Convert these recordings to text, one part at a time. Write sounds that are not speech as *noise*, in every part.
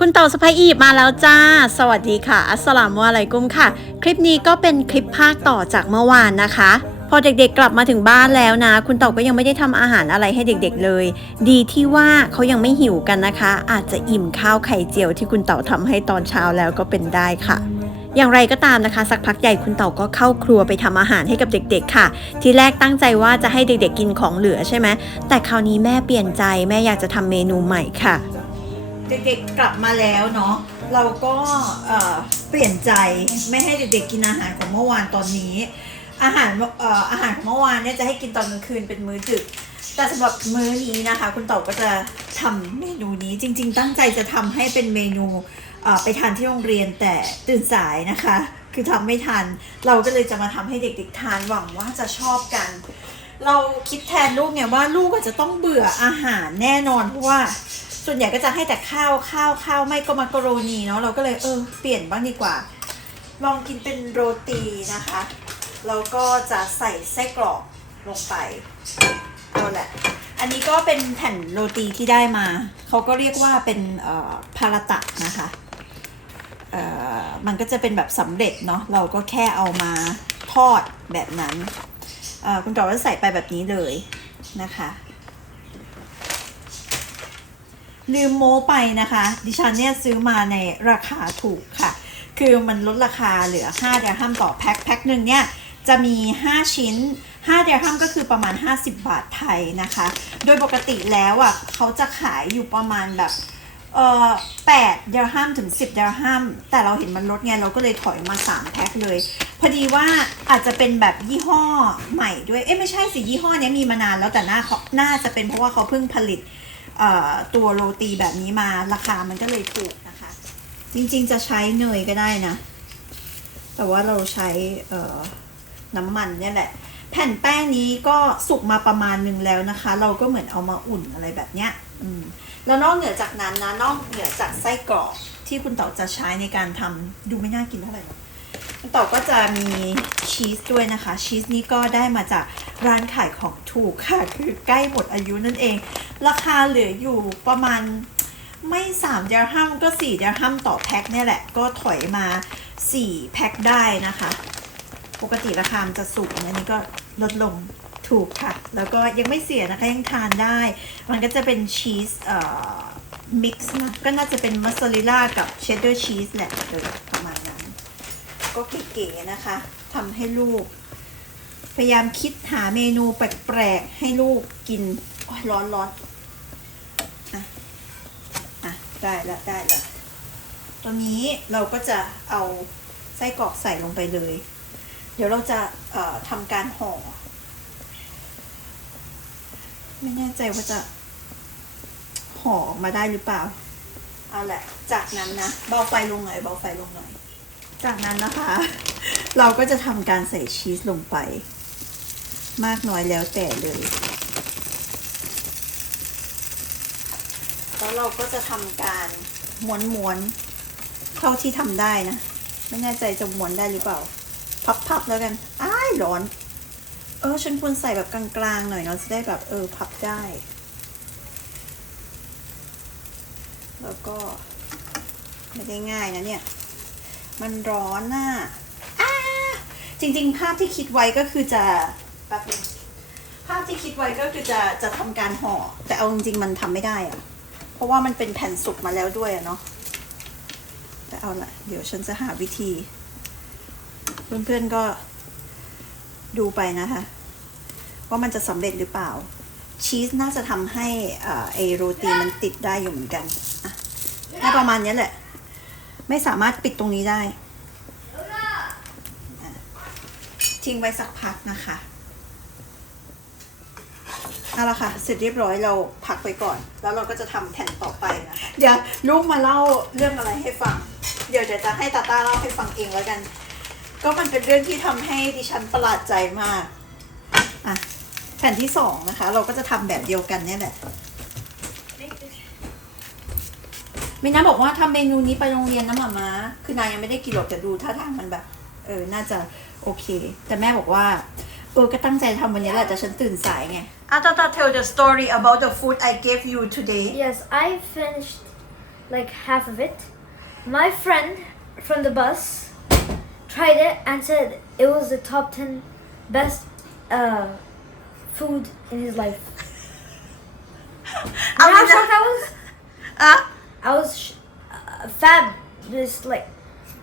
คุณเต่าสไปอีบมาแล้วจ้า สวัสดีค่ะ อัสสลามุอะลัยกุมค่ะ คลิปนี้ก็เป็นคลิปภาคต่อจากเมื่อวานนะคะ พอเด็กๆกลับมาถึงบ้านแล้วนะ คุณเต่าก็ยังไม่ได้ทำอาหารอะไรให้เด็กๆเลย ดีที่ว่าเขายังไม่หิวกันนะคะ อาจจะอิ่มข้าวไข่เจียวที่คุณเต่าทำให้ตอนเช้าแล้วก็เป็นได้ค่ะอย่างไรก็ตามนะคะ สักพักใหญ่คุณเต่าก็เข้าครัวไปทำอาหารให้กับเด็กๆ ค่ะ ทีแรกตั้งใจว่าจะให้เด็กๆกินของเหลือใช่ไหมแต่คราวนี้แม่เปลี่ยนใจแม่อยากจะทำเมนูใหม่ค่ะ เด็กๆกลับมาแล้วเนาะเราก็เปลี่ยนใจไม่ให้เด็กๆกินอาหารของเมื่อวานตอนนี้ อาหารอาหารของเมื่อวานเนี่ยจะให้กินตอนกลางคืนเป็นมื้อดึก แต่สำหรับมื้อนี้นะคะ คุณเต่าก็จะทำเมนูนี้จริง ๆ ตั้งใจจะทำให้เป็นเมนูไปทานที่โรงเรียนแต่ตื่นสายนะคะ คือทำไม่ทัน เราก็เลยจะมาทำให้เด็ก ๆ ทานหวังว่าจะชอบกัน เราคิดแทนลูกเนี่ยว่าลูกก็จะต้องเบื่ออาหารแน่นอนเพราะว่า ส่วนใหญ่ก็จะให้แต่ข้าวข้าวข้าวไม่ก็มักกะโรนีเนาะเราก็เลยเออเปลี่ยนบ้างดีกว่า ลองกินเป็นโรตีนะคะแล้วก็จะใส่ไส้กรอกลงไปเอาแหละ อันนี้ก็เป็นแผ่นโรตีที่ได้มา เขาก็เรียกว่าเป็นเออพาราตะนะคะเออมันก็จะเป็นแบบสำเร็จเนาะเราก็แค่เอามาทอดแบบนั้นเออคุณต่อก็ใส่ไปแบบนี้เลยนะคะ ลืมโม้ไปนะคะ ดิฉันเนี่ยซื้อมาในราคาถูกค่ะ คือมันลดราคาเหลือ5เดรฮัมต่อแพ็คแพ็คหนึ่งเนี่ยจะมี 5 ชิ้น5เดรฮัมก็คือประมาณ 50 บาทไทยนะคะ โดยปกติแล้วอะเขาจะขายอยู่ประมาณแบบเอ่อ8เดรฮัมถึง10เดรฮัมแต่เราเห็นมันลดไงเราก็เลยถอยมา3แพ็คเลย พอดีว่าอาจจะเป็นแบบยี่ห้อใหม่ด้วย เอ๊ะไม่ใช่สิยี่ห้อเนี้ยมีมานานแล้วแต่หน่าเขาน่าจะเป็นเพราะว่าเขาเพิ่งผลิต ตัวโรตีแบบนี้มาราคามันก็เลยถูกนะคะ จริงๆจะใช้เนยก็ได้นะ แต่ว่าเราใช้น้ำมันเนี่ยแหละ แผ่นแป้งนี้ก็สุกมาประมาณหนึ่งแล้วนะคะ เราก็เหมือนเอามาอุ่นอะไรแบบเนี้ยแล้วนอกเหนือจากนั้นนะนอกเหนือจากไส้กรอกที่คุณเต๋าจะใช้ในการทำดูไม่น่ากินเท่าไหร่หรอก ต๋าก็จะมีชีสด้วยนะคะ ชีสนี้ก็ได้มาจากร้านขายของถูกค่ะ คือใกล้หมดอายุนั่นเอง ราคาเหลืออยู่ประมาณไม่3เดรฮัมก็4เดรฮัมต่อแพ็คเนี่ยแหละ ก็ถอยมา 4 แพ็คได้นะคะ ปกติราคามจะสูงอันนี้ก็ลดลงถูกค่ะ แล้วก็ยังไม่เสียนะคะ ยังทานได้ มันก็จะเป็นชีสเอ่อมิกซ์นะ ก็น่าจะเป็นมัสซาเรลล่ากับเชดเดอร์ชีสแหละเออ ก็เก๋ๆนะคะทำให้ลูก พยายามคิดหาเมนูแปลกๆให้ลูกกินร้อนร้อนอะอะได้ละได้ละตัวนี้เราก็จะเอาไส้กรอกใส่ลงไปเลย เดี๋ยวเราจะเอ่อทำการห่อ ไม่แน่ใจว่าจะห่อออกมาได้หรือเปล่า เอาแหละ จากนั้นนะ เบาไฟลงหน่อย เบาไฟลงหน่อย จากนั้นนะคะ เราก็จะทำการใส่ชีสลงไป มากน้อยแล้วแต่เลย แล้วเราก็จะทำการม้วนๆเท่าที่ทำได้นะ ไม่แน่ใจจะม้วนได้หรือเปล่า พับๆแล้วกัน อ้ายร้อน เออฉันควรใส่แบบกลางๆหน่อยเนาะจะได้แบบเออพับได้ แล้วก็ไม่ได้ง่ายนะเนี่ย มันร้อนน่ะจริง ๆ ภาพที่คิดไว้ก็คือจะแป๊บนึงภาพที่คิดไว้ก็คือจะจะทำการห่อ แต่เอาจริง ๆ มันทำไม่ได้อะเพราะว่ามันเป็นแผ่นสุกมาแล้วด้วยอะเนาะแต่เอาละเดี๋ยวฉันจะหาวิธี เพื่อนๆก็ดูไปนะคะ ว่ามันจะสำเร็จหรือเปล่า ชีสน่าจะทำให้อไอโรตีมันติดได้อยู่เหมือนกันอะน่ประมาณนี้แหละ ไม่สามารถปิดตรงนี้ได้ ทิ้งไว้สักพักนะคะเอาละค่ะ เสร็จเรียบร้อยเราพักไปก่อน แล้วเราก็จะทำแผ่นต่อไปนะคะเดี๋ยวลูกมาเล่าเรื่องอะไรให้ฟัง เดี๋ยวจะให้ตาต้าเล่าให้ฟังเองแล้วกัน ก็มันเป็นเรื่องที่ทำให้ดิฉันประหลาดใจมาก อะ แผ่นที่สองนะคะ เราก็จะทำแบบเดียวกันเนี่ยแหละ มินาบอกว่าทำเมนูนี้ไปโรงเรียนนะหมามาคือนายยังไม่ได้กินหรอกแต่ดูท่าทางมันแบบ เออ น่าจะโอเค แต่แม่บอกว่าเออก็ตั้งใจทำวันนี้แหละแต่ฉันตื่นสายไงอะตาตา tell the story about the food I gave you today Yes, I finished like half of it. My friend from the bus tried it and said it was the top 10 best uh, food in his life. You know how shocked I was? อะ I was sh- uh, fab. Just like,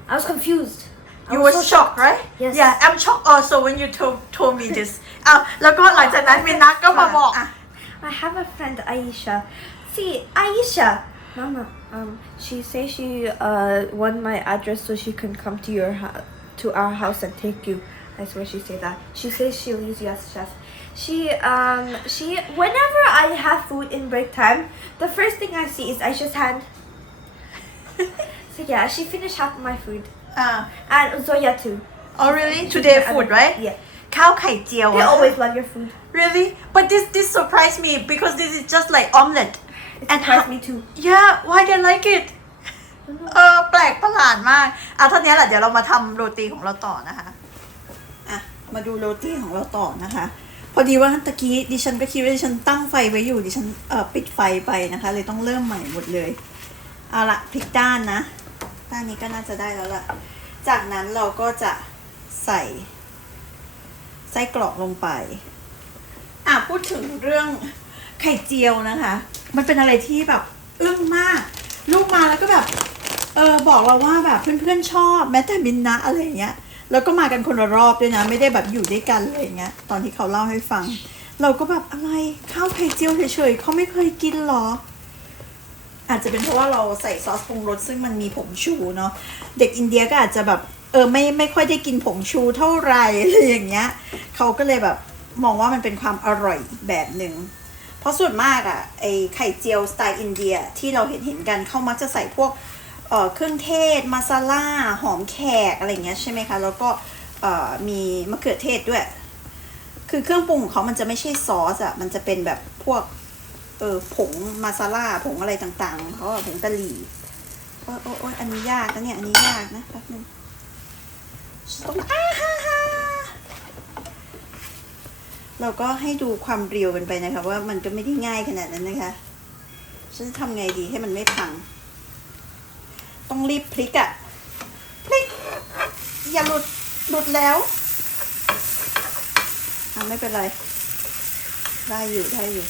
I was confused. I you was were so shocked right Yes. yeah I'm shocked also when you told told me this อ้าวแล้วก็หลังจากนั้นมินักก็มาบอกอ่ะ I have a friend Aisha. See, Aisha, Mama. Um, she say she uh want my address so she can come to your house, to our house and take you. I swear she say that. She says she'll use you as chef. She um she whenever I have food in break time, the first thing I see is Aisha's hand. *laughs* so yeah, she finished half of my food อ่า and Zoya too. oh really today food right Yeah, ข้าวไข่เจียว they อะ always love your food. really but this this surprised me because this is just like omelette It And surprised how- me too. yeah why they like it เออแปลกประหลาดมาก อ่ะเท่านี้แหละเดี๋ยวเรามาทำโรตีของเราต่อนะคะ อ่ะ มาดูโรตีของเราต่อนะคะ พ อดีว่าตะกี้ดิฉันก็คิดว่าดิฉันตั้งไฟไว้อยู่ดิฉันเอ่อปิดไฟไปนะคะ เลยต้องเริ่มใหม่หมดเลย เอาละพลิกด้านนะ ด้านนี้ก็น่าจะได้แล้วล่ะ จากนั้นเราก็จะใส่ไส้กรอกลงไป อะพูดถึงเรื่องไข่เจียวนะคะ มันเป็นอะไรที่แบบอึ้งมาก ลูกมาแล้วก็แบบ เออบอกเราว่าแบบเพื่อนๆชอบ แม้แต่บินนะอะไรอย่างเงี้ย แล้วก็มากันคนละรอบด้วยนะ ไม่ได้แบบอยู่ด้วยกันอะไรอย่างเงี้ย ตอนที่เขาเล่าให้ฟัง เราก็แบบอะไรข้าวไข่เจียวเฉยๆเขาไม่เคยกินหรอ อาจจะเป็นเพราะว่าเราใส่ซอสปรุงรสซึ่งมันมีผงชูเนาะเด็กอินเดียก็อาจจะแบบเออไม่ไม่ค่อยได้กินผงชูเท่าไหร่อะไรอย่างเงี้ยเขาก็เลยแบบมองว่ามันเป็นความอร่อยแบบหนึ่งเพราะส่วนมากอะ่ะไอไข่เจียวสไตล์อินเดียที่เราเห็นเห็นกันเขามักจะใส่พวก เครื่องเทศมาซาล่าหอมแขกอะไรเงี้ยใช่ไหมคะ แล้วก็มีมะเขือเทศด้วย คือเครื่องปรุงของเขามันจะไม่ใช่ซอสอะ่ะมันจะเป็นแบบพวกเออผงมาซาล่าผงอะไรต่างๆเขาผงกะหรี่โอ้ยโอ้ยอันนี้ยากนะเนี่ย อันนี้ยากนะแป๊บนึงต้องอ้าฮ่าฮ่าเราก็ให้ดูความเรียวกันไปนะคะ ว่ามันก็ไม่ได้ง่ายขนาดนั้นนะคะ ฉันจะทำไงดีให้มันไม่พัง ต้องรีบพลิกอะพลิก อย่าหลุดหลุดแล้วอะไม่เป็นไร ได้อยู่ได้อยู่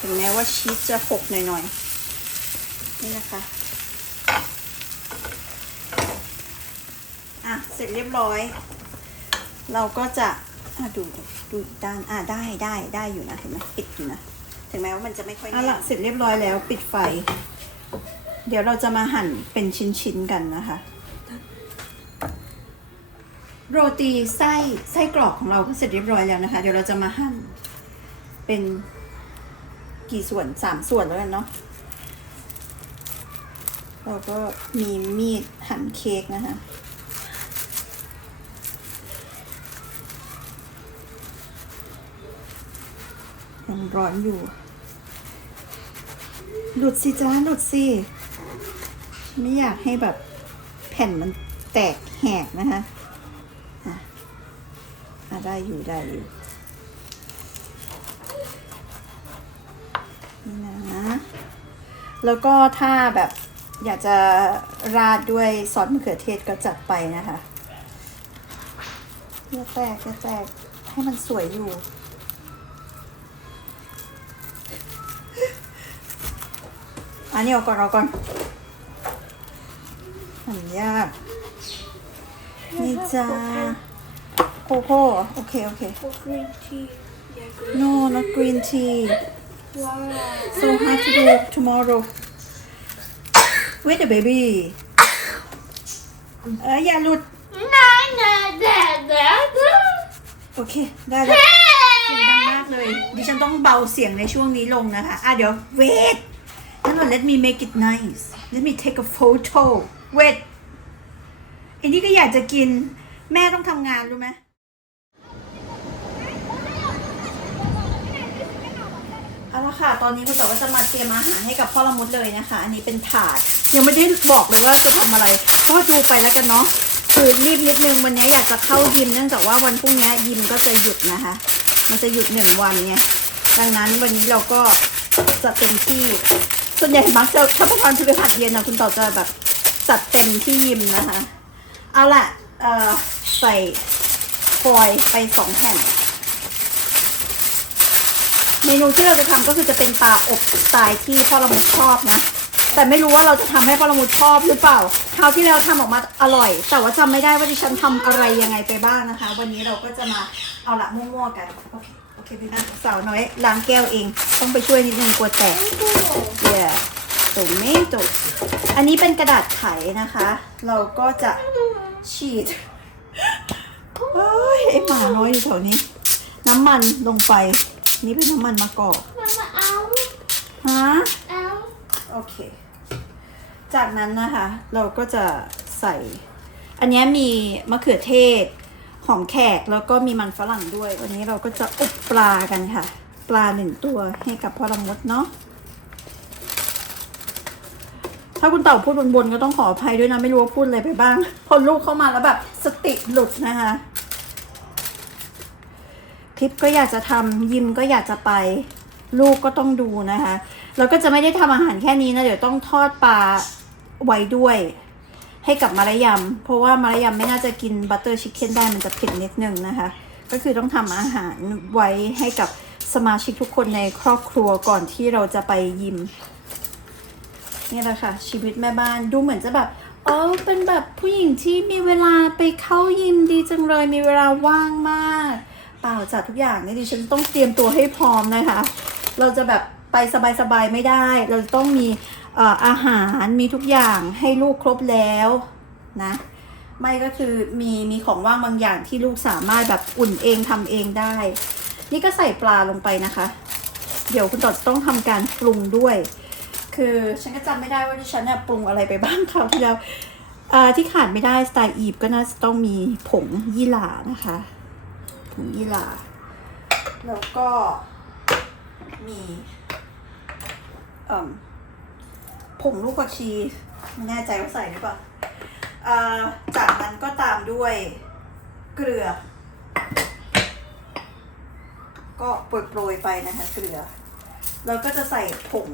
ถึงแม้ว่าชีสจะหกหน่อยๆ นี่นะคะ อะ เสร็จเรียบร้อย เราก็จะอะดูดูด้านอะได้ได้ได้อยู่นะเห็นไหมปิดอยู่นะ ถึงแม้ว่ามันจะไม่ค่อยเอาละเสร็จเรียบร้อยแล้ว ปิดไฟ เดี๋ยวเราจะมาหั่นเป็นชิ้นๆกันนะคะ โรตีไส้ไส้กรอกของเราก็เสร็จเรียบร้อยแล้วนะคะ เดี๋ยวเราจะมาหั่นเป็นกี่ส่วนสามส่วนแล้วกันเนาะเราก็มีมีดหั่นเค้กนะคะยังร้อนอยู่ หลุดสิจ้าหลุดสิ ไม่อยากให้แบบแผ่นมันแตกแหกนะคะอะได้อยู่ได้อยู่นี่นะแล้วก็ถ้าแบบอยากจะราดด้วยซอสมะเขือเทศก็จัดไปนะคะอย่าแตกอย่าแตกให้มันสวยอยู่ อันนี้เอาก่อนเอาก่อน หันยาก นี่จ้าโคโค่โอเค โอเค green tea. no not green tea Wow. so hard to do tomorrow wait a baby เอออย่าหลุด Na na na na โอเค ได้แล้วเสียงดังมากเลย ดิฉันต้องเบาเสียงในช่วงนี้ลงนะคะ อะเดี๋ยว wait นั่นก่อน let me make it nice let me take a photo wait อันนี้ก็อยากจะกิน แม่ต้องทำงานรู้ไหมเอาละค่ะ ตอนนี้คุณต่อก็จะมาเตรียมอาหารให้กับพ่อละมุดเลยนะคะ อันนี้เป็นถาด ยังไม่ได้บอกเลยว่าจะทำอะไร ก็ดูไปแล้วกันเนาะ คือรีบนิดนึงวันนี้อยากจะเข้ายิมเนื่องจากว่าวันพรุ่งนี้ยิมก็จะหยุดนะคะ มันจะหยุดหนึ่งวันไง ดังนั้นวันนี้เราก็จะเต็มที่ ส่วนใหญ่มักจะถ้าพวันพฤหัสเย็นนะคุณต่อจะแบบ จัดเต็มที่ยิมนะคะ เอาล่ะเอ่อใส่ฟอยล์ไปสองแผ่น เมนูที่เราจะทำก็คือจะเป็นปลาอบสไตล์ที่พ่อละมุดชอบนะ แต่ไม่รู้ว่าเราจะทำให้พ่อละมุดชอบหรือเปล่า คราวที่แล้วทำออกมาอร่อย แต่ว่าจำไม่ได้ว่าดิฉันทำอะไรยังไงไปบ้างนะคะ วันนี้เราก็จะมาเอาละมั่วๆกัน โอเค โอเคดีนะสาวน้อยล้างแก้วเอง ต้องไปช่วยนิดนึงกลัวแตกเดี๋ยว ตัวไม่ตัวอันนี้เป็นกระดาษไขนะคะ เราก็จะฉีดเอ้ยไอหมาน้อยอยู่แถวนี้ น้ำมันลงไป นี่เป็นน้ำมันมะกอก Mama, ow, ฮะ ow. โอเค จากนั้นนะคะ เราก็จะใส่ อันเนี้ยมีมะเขือเทศหอมแขกแล้วก็มีมันฝรั่งด้วย วันนี้เราก็จะอบปลากันค่ะ ปลาหนึ่งตัวให้กับพ่อละมดเนาะ ถ้าคุณเต่าพูดบนๆก็ต้องขออภัยด้วยนะ ไม่รู้ว่าพูดอะไรไปบ้าง พอลูกเข้ามาแล้วแบบสติหลุดนะคะคลิปก็อยากจะทำยิมก็อยากจะไปลูกก็ต้องดูนะคะแล้วก็จะไม่ได้ทำอาหารแค่นี้นะ เดี๋ยวต้องทอดปลาไว้ด้วย ให้กับมารยำเพราะว่ามารยำไม่น่าจะกินบัตเตอร์ชิคเก้นได้มันจะเผ็ดนิดนึงนะคะ ก็คือต้องทำอาหารไว้ให้กับสมาชิกทุกคนในครอบครัวก่อนที่เราจะไปยิม นี่แหละค่ะ ชีวิตแม่บ้านดูเหมือนจะแบบเออเป็นแบบผู้หญิงที่มีเวลาไปเข้ายิมดีจังเลยมีเวลาว่างมาก เปล่าจัดทุกอย่างนี่ดิฉันต้องเตรียมตัวให้พร้อมนะคะ เราจะแบบไปสบายๆไม่ได้ เราจะต้องมีอาหารมีทุกอย่างให้ลูกครบแล้วนะไม่ก็คือมีมีของว่างบางอย่างที่ลูกสามารถแบบอุ่นเองทำเองได้ นี่ก็ใส่ปลาลงไปนะคะ เดี๋ยวคุณต่อต้องทำการปรุงด้วย คือฉันก็จำไม่ได้ว่าที่ฉันเนี่ยปรุงอะไรไปบ้างคราวที่แล้วอ่าที่ขาดไม่ได้สไตล์อีฟก็น่าจะต้องมีผงยี่หร่านะคะ ผงยี่หร่า แล้วก็มีผงลูกผักชีไม่แน่ใจว่าใส่หรือเปล่าจากนั้นก็ตามด้วยเกลือ ก็โปรยๆไปนะคะเกลือเราก็จะใส่ผง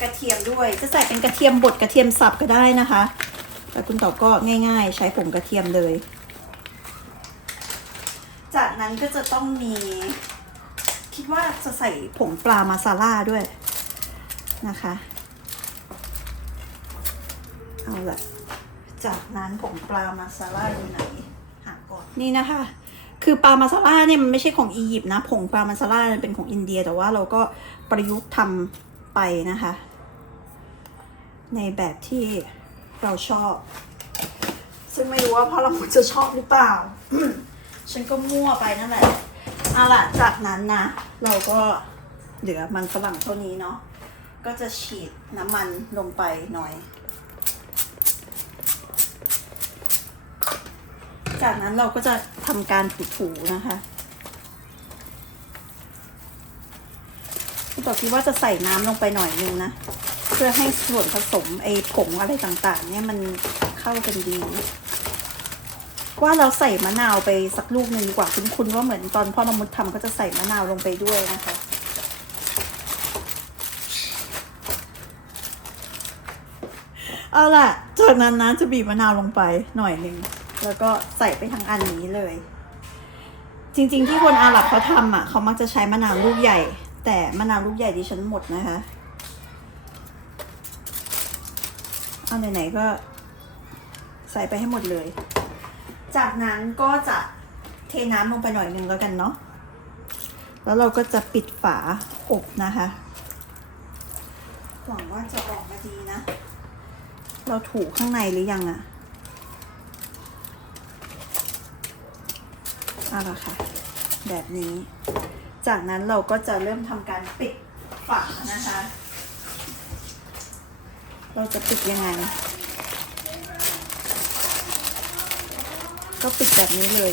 กระเทียมด้วย จะใส่เป็นกระเทียมบดกระเทียมสับก็ได้นะคะ แต่คุณต่อก็ง่ายๆ ใช้ผงกระเทียมเลย จากนั้นก็จะต้องมี คิดว่าจะใส่ผงปลามาซาล่าด้วยนะคะ เอาละจากนั้นผงปลามาซาล่าอยู่ไหนหาก่อนนี่นะคะ คือปลามาซาล่าเนี่ยมันไม่ใช่ของอียิปต์นะผงปลามาซาล่าเป็นของอินเดีย แต่ว่าเราก็ประยุกต์ทำ ไปนะคะ ในแบบที่เราชอบ ซึ่งไม่รู้ว่าพ่อเราจะชอบหรือเปล่า ฉันก็มั่วไปนั่นแหละเอาล่ะจากนั้นนะ เราก็เหลือมันฝรั่งเท่านี้เนาะก็จะฉีดน้ำมันลงไปหน่อย จากนั้นเราก็จะทำการถูๆนะคะ คุณต่อคิดว่าจะใส่น้ำลงไปหน่อยนึงนะ เพื่อให้ส่วนผสมไอ้ผงอะไรต่างๆ เนี่ยมันเข้ากันดี ว่าเราใส่มะนาวไปสักลูกหนึ่งดีกว่าคุณคุณว่าเหมือนตอนพ่อละมุดทำก็จะใส่มะนาวลงไปด้วยนะคะเอาล่ะ จากนั้นนะจะบีบมะนาวลงไปหน่อยหนึ่งแล้วก็ใส่ไปทั้งอันนี้เลย จริงๆที่คนอาหรับเขาทำอะเขามักจะใช้มะนาวลูกใหญ่ แต่มะนาวลูกใหญ่ดิฉันหมดนะคะ เอาไหนๆก็ใส่ไปให้หมดเลย จากนั้นก็จะเทน้ำลงไปหน่อยนึงแล้วกันเนาะ แล้วเราก็จะปิดฝาอบนะคะ หวังว่าจะออกมาดีนะ เราถูข้างในหรือยังอะเอาละค่ะ แบบนี้ จากนั้นเราก็จะเริ่มทำการปิดฝานะคะ เราจะปิดยังไง ก็ปิดแบบนี้เลย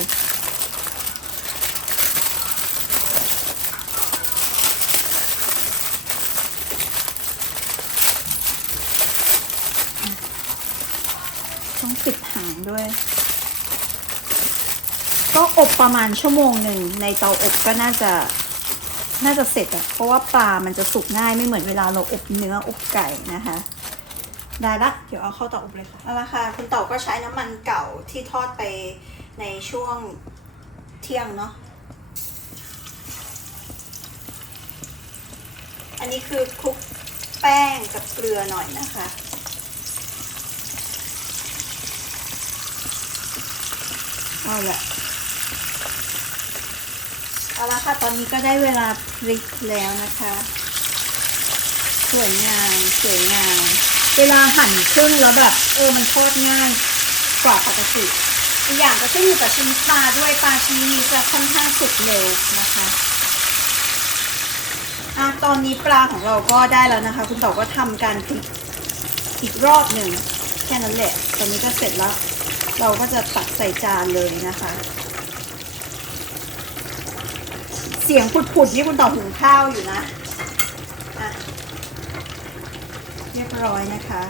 ต้องปิดหางด้วย ก็อบประมาณชั่วโมงหนึ่งในเตาอบก็น่าจะ น่าจะเสร็จอะเพราะว่าปลามันจะสุกง่ายไม่เหมือนเวลาเราอบเนื้ออบไก่นะคะได้ละ เดี๋ยวเอาเข้าเตาอบเลยค่ะเอาละค่ะ คุณเต่าก็ใช้น้ำมันเก่าที่ทอดไปในช่วงเที่ยงเนาะ อันนี้คือคลุกแป้งกับเกลือหน่อยนะคะ เอาละ เอาละค่ะ ตอนนี้ก็ได้เวลาพลิกแล้วนะคะ สวยงามสวยงามเวลาหั่นครึ่งแล้วแบบ เออมันทอดง่ายกว่าปกติอีกอย่างก็ขึ้นอยู่กับชนิดปลาด้วยปลาชนิดนี้จะค่อนข้างสุกเร็วนะคะอะตอนนี้ปลาของเราก็ได้แล้วนะคะ คุณต่อก็ทำการพลิกอีกรอบหนึ่งแค่นั้นแหละ ตอนนี้ก็เสร็จแล้ว เราก็จะตักใส่จานเลยนะคะ เสียงผุดๆนี่คุณต่อหุงข้าวอยู่นะอะเรียบร้อยนะคะ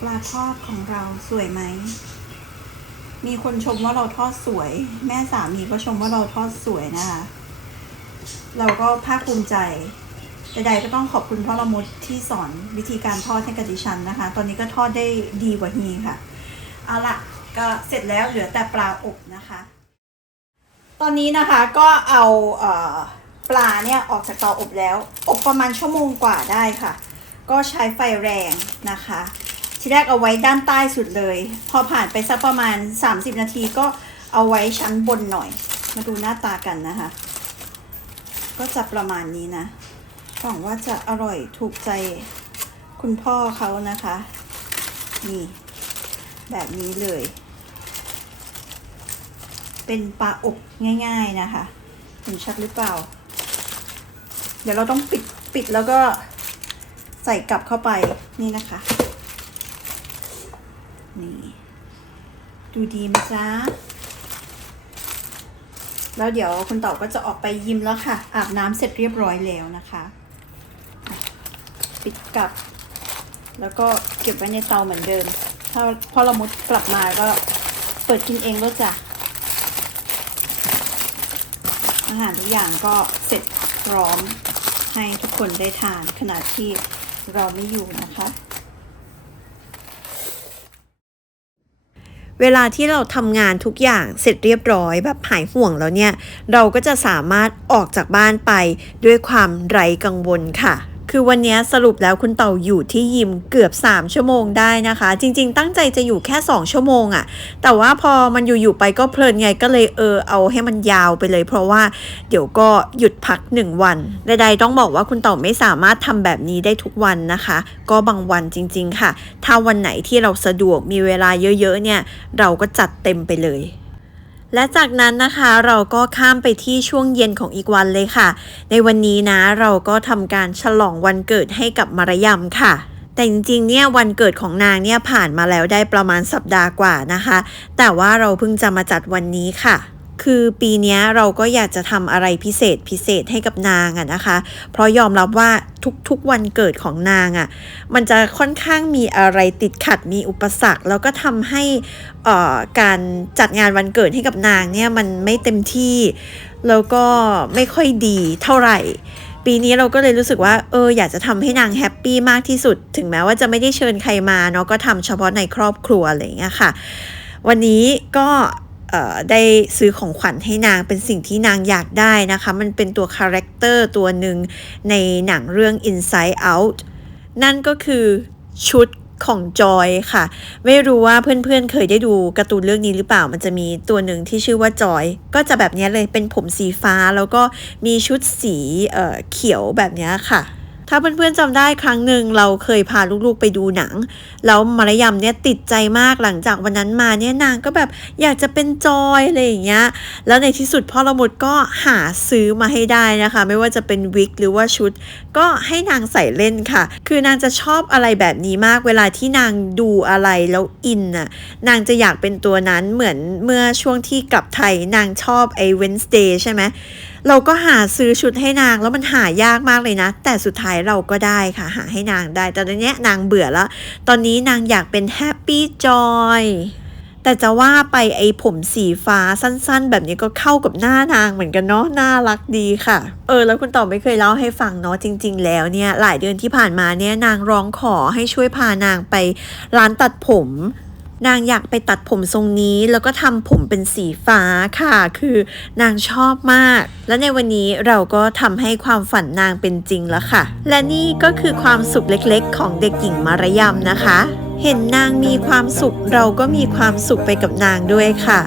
ปลาทอดของเราสวยไหม มีคนชมว่าเราทอดสวย แม่สามีก็ชมว่าเราทอดสวยนะคะ เราก็ภาคภูมิใจใดๆก็ต้องขอบคุณพ่อละมุดที่สอนวิธีการทอดให้กับดิฉันนะคะ ตอนนี้ก็ทอดได้ดีกว่านี้ค่ะ เอาละก็เสร็จแล้วเหลือแต่ปลาอบนะคะ ตอนนี้นะคะก็เอาเอ่อปลาเนี่ยออกจากเตาอบแล้ว อบประมาณชั่วโมงกว่าได้ค่ะ ก็ใช้ไฟแรงนะคะ ทีแรกเอาไว้ด้านใต้สุดเลย พอผ่านไปสักประมาณ 30 นาทีก็เอาไว้ชั้นบนหน่อย มาดูหน้าตากันนะคะ ก็จะประมาณนี้นะหวังว่าจะอร่อยถูกใจคุณพ่อเขานะคะ นี่ แบบนี้เลย เป็นปลาอบง่าย ๆนะคะเห็นชัดหรือเปล่า เดี๋ยวเราต้องปิดปิดแล้วก็ใส่กลับเข้าไปนี่นะคะ นี่ ดูดีไหมจ๊ะแล้วเดี๋ยวคุณต่อก็จะออกไปยิมแล้วค่ะ อาบน้ำเสร็จเรียบร้อยแล้วนะคะ ปิดกลับ แล้วก็เก็บไว้ในเตาเหมือนเดิม ถ้าพอละมุดกลับมาก็เปิดกินเองแล้วจ้ะ อาหารทุกอย่างก็เสร็จพร้อมให้ทุกคนได้ทานขณะที่เราไม่อยู่นะคะ เวลาที่เราทำงานทุกอย่างเสร็จเรียบร้อยแบบหายห่วงแล้วเนี่ย เราก็จะสามารถออกจากบ้านไปด้วยความไร้กังวลค่ะ คือวันนี้สรุปแล้วคุณเต่าอยู่ที่ยิมเกือบ 3 ชั่วโมงได้นะคะ จริง ๆ ตั้งใจจะอยู่แค่ 2 ชั่วโมงอะแต่ว่าพอมันอยู่ๆไปก็เพลินไงก็เลยเออเอาให้มันยาวไปเลย เพราะว่าเดี๋ยวก็หยุดพัก 1 วันใดๆต้องบอกว่าคุณเต่าไม่สามารถทำแบบนี้ได้ทุกวันนะคะ ก็บางวันจริง ๆ ค่ะ ถ้าวันไหนที่เราสะดวกมีเวลาเยอะๆเนี่ยเราก็จัดเต็มไปเลย และจากนั้นนะคะเราก็ข้ามไปที่ช่วงเย็นของอีกวันเลยค่ะ ในวันนี้นะเราก็ทำการฉลองวันเกิดให้กับมารยำค่ะแต่จริงๆ เนี่ยวันเกิดของนางเนี่ยผ่านมาแล้วได้ประมาณสัปดาห์กว่านะคะ แต่ว่าเราเพิ่งจะมาจัดวันนี้ค่ะ คือปีนี้เราก็อยากจะทำอะไรพิเศษพิเศษให้กับนางอะนะคะ เพราะยอมรับว่าทุกๆวันเกิดของนางอะมันจะค่อนข้างมีอะไรติดขัดมีอุปสรรค แล้วก็ทำให้อ่อการจัดงานวันเกิดให้กับนางเนี่ยมันไม่เต็มที่ แล้วก็ไม่ค่อยดีเท่าไหร่ปีนี้เราก็เลยรู้สึกว่าเอออยากจะทำให้นางแฮปปี้มากที่สุด ถึงแม้ว่าจะไม่ได้เชิญใครมาเนาะก็ทำเฉพาะในครอบครัวอะไรอย่างเงี้ยค่ะ วันนี้ก็ ได้ซื้อของขวัญให้นางเป็นสิ่งที่นางอยากได้นะคะ มันเป็นตัวคาแรคเตอร์ตัวหนึ่งในหนังเรื่อง Inside Out นั่นก็คือชุดของจอยค่ะ ไม่รู้ว่าเพื่อนๆเคยได้ดูการ์ตูนเรื่องนี้หรือเปล่ามันจะมีตัวหนึ่งที่ชื่อว่าจอย ก็จะแบบนี้เลยเป็นผมสีฟ้าแล้วก็มีชุดสีเอ่อเขียวแบบนี้ค่ะ ถ้าเพื่อนๆจำได้ครั้งหนึ่งเราเคยพาลูกๆไปดูหนัง แล้วมารยำเนี่ยติดใจมากหลังจากวันนั้นมาเนี่ยนางก็แบบอยากจะเป็นจอยอะไรอย่างเงี้ย แล้วในที่สุดพ่อละมุดก็หาซื้อมาให้ได้นะคะ ไม่ว่าจะเป็นวิกหรือว่าชุด ก็ให้นางใส่เล่นค่ะ คือนางจะชอบอะไรแบบนี้มากเวลาที่นางดูอะไรแล้วอินน่ะ นางจะอยากเป็นตัวนั้นเหมือนเมื่อช่วงที่กลับไทยนางชอบไอ้ Wednesday ใช่ไหม เราก็หาซื้อชุดให้นางแล้วมันหายากมากเลยนะ แต่สุดท้ายเราก็ได้ค่ะ หาให้นางได้ แต่ตอนเนี้ยนางเบื่อแล้ว ตอนนี้นางอยากเป็น Happy Joy แต่แต่จะว่าไปไอ้ผมสีฟ้าสั้นๆ แบบนี้ก็เข้ากับหน้านางเหมือนกันเนาะน่ารักดีค่ะ เออ แล้วคุณต่อไม่เคยเล่าให้ฟังเนาะจริง ๆ แล้วเนี่ยหลายเดือนที่ผ่านมาเนี่ยนางร้องขอให้ช่วยพานางไปร้านตัดผม นางอยากไปตัดผมทรงนี้ แล้วก็ทำผมเป็นสีฟ้าค่ะ คือนางชอบมาก และในวันนี้เราก็ทำให้ความฝันนางเป็นจริงแล้วค่ะ และนี่ก็คือความสุขเล็กๆ ของเด็กหญิงมารยำนะคะ เห็นนางมีความสุขเราก็มีความสุขไปกับนางด้วยค่ะ